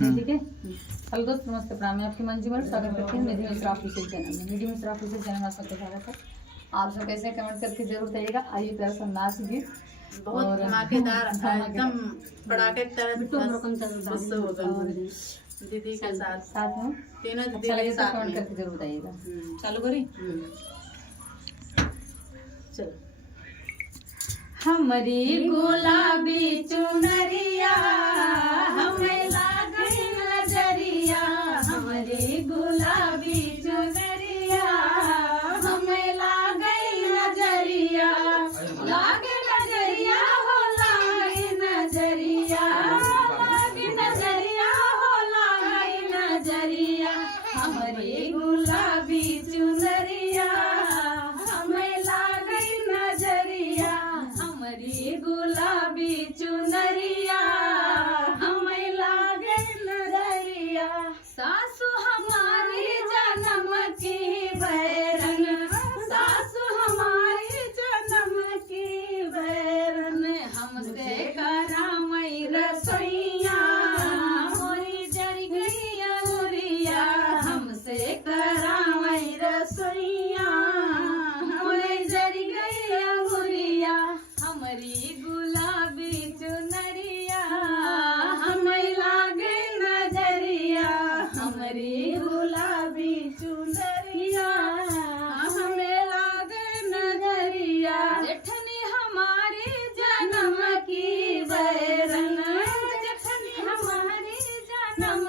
ठीक है। हेलो दोस्तों, नमस्ते, प्रणाम। मैं आपकी मंजू में स्वागत करती हूँ मेरी मिश्रा ऑफिशियल चैनल में। मेरी मिश्रा ऑफिशियल चैनल में आप सबका स्वागत है। आप सब कैसे कमेंट करके जरूर बताइएगा। आइए प्यार से नाच गीत बहुत धमाकेदार एकदम कड़ाके तरह दीदी के साथ में तीनों अच्छा लगे तो साथ कमेंट में करके जरूर बताइएगा। चालू करी। चलो। हमारी गुलाबी चुनरिया हमें लागई नजरिया, हमारी गुलाबी चुनरिया हमें लागई नजरिया, लागे नजरिया हो लागे नजरिया, लागे नजरिया हो लागे नजरिया, हमारी गुलाबी चुनरिया हमें लागई नजरिया, हमारी गुलाबी चुनरिया हमें लागे नजरिया। सासु हमारी जन्म की बैरन, सासु हमारी जन्म की बैरन, हमसे करामई रसोइया मोरी जरी गई अंगुरिया, हमसे करामई रसोइया मोरी जरी गई अंगुरिया, हमारी गुलाबी चुनरिया हमें लागे नजरिया, हमारी गुलाबी चुनरिया हमें लागे नजरिया। जेठनी हमारी जन्म की बैरन, जेठनी हमारी जन्म